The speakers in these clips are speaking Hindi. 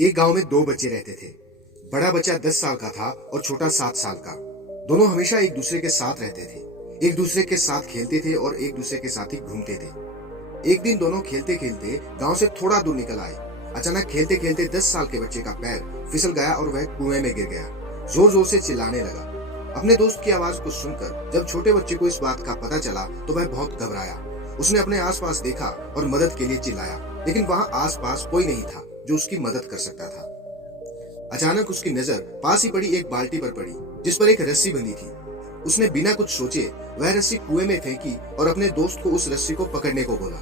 एक गांव में दो बच्चे रहते थे। बड़ा बच्चा 10 साल का था और छोटा 7 साल का। दोनों हमेशा एक दूसरे के साथ रहते थे, एक दूसरे के साथ खेलते थे और एक दूसरे के साथ ही घूमते थे। एक दिन दोनों खेलते खेलते गांव से थोड़ा दूर निकल आए। अचानक खेलते खेलते 10 साल के बच्चे का पैर फिसल गया और वह कुएं में गिर गया। जोर जोर से चिल्लाने लगा। अपने दोस्त की आवाज को सुनकर जब छोटे बच्चे को इस बात का पता चला तो वह बहुत घबराया। उसने अपने आसपास देखा और मदद के लिए चिल्लाया, लेकिन वहां आसपास कोई नहीं था जो उसकी मदद कर सकता था। अचानक उसकी नजर पास ही पड़ी एक बाल्टी पर पड़ी, जिस पर एक रस्सी बंधी थी। उसने बिना कुछ सोचे वह रस्सी कुएं में फेंकी और अपने दोस्त को उस रस्सी को पकड़ने को बोला।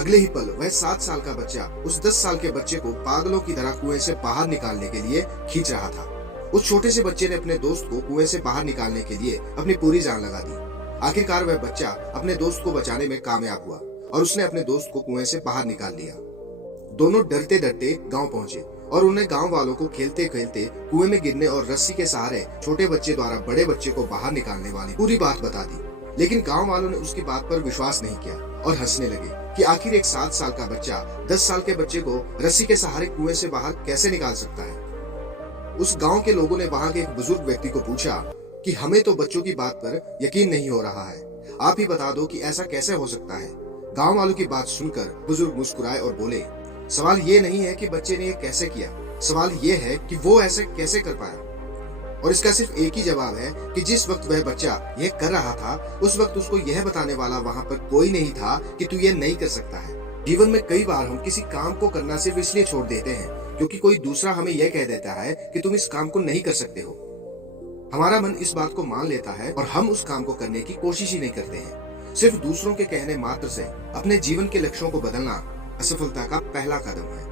अगले ही पल वह 7 साल का बच्चा उस 10 साल के बच्चे को पागलों की तरह कुएं से बाहर निकालने के लिए खींच रहा था। उस छोटे से बच्चे ने अपने दोस्त को कुएं से बाहर निकालने के लिए अपनी पूरी जान लगा दी। आखिरकार वह बच्चा अपने दोस्त को बचाने में कामयाब हुआ और उसने अपने दोस्त को कुएं से बाहर निकाल लिया। दोनों डरते डरते गांव पहुंचे और उन्हें गांव वालों को खेलते खेलते कुएं में गिरने और रस्सी के सहारे छोटे बच्चे द्वारा बड़े बच्चे को बाहर निकालने वाली पूरी बात बता दी। लेकिन गांव वालों ने उसकी बात पर विश्वास नहीं किया और हंसने लगे कि आखिर एक 7 साल का बच्चा 10 साल के बच्चे को रस्सी के सहारे कुएं से बाहर कैसे निकाल सकता है। उस गांव के लोगों ने वहां के एक बुजुर्ग व्यक्ति को पूछा कि हमें तो बच्चों की बात पर यकीन नहीं हो रहा है, आप ही बता दो कि ऐसा कैसे हो सकता है। गांव वालों की बात सुनकर बुजुर्ग मुस्कुराए और बोले, सवाल ये नहीं है कि बच्चे ने ये कैसे किया, सवाल ये है कि वो ऐसे कैसे कर पाया। और इसका सिर्फ एक ही जवाब है कि जिस वक्त वह बच्चा यह कर रहा था उस वक्त उसको यह बताने वाला वहां पर कोई नहीं था कि तू ये नहीं कर सकता है। जीवन में कई बार हम किसी काम को करना सिर्फ इसलिए छोड़ देते हैं क्योंकि कोई दूसरा हमें यह कह देता है कि तुम इस काम को नहीं कर सकते हो। हमारा मन इस बात को मान लेता है और हम उस काम को करने की कोशिश ही नहीं करते हैं। सिर्फ दूसरों के कहने मात्र से अपने जीवन के लक्ष्यों को बदलना असफलता का पहला कदम है।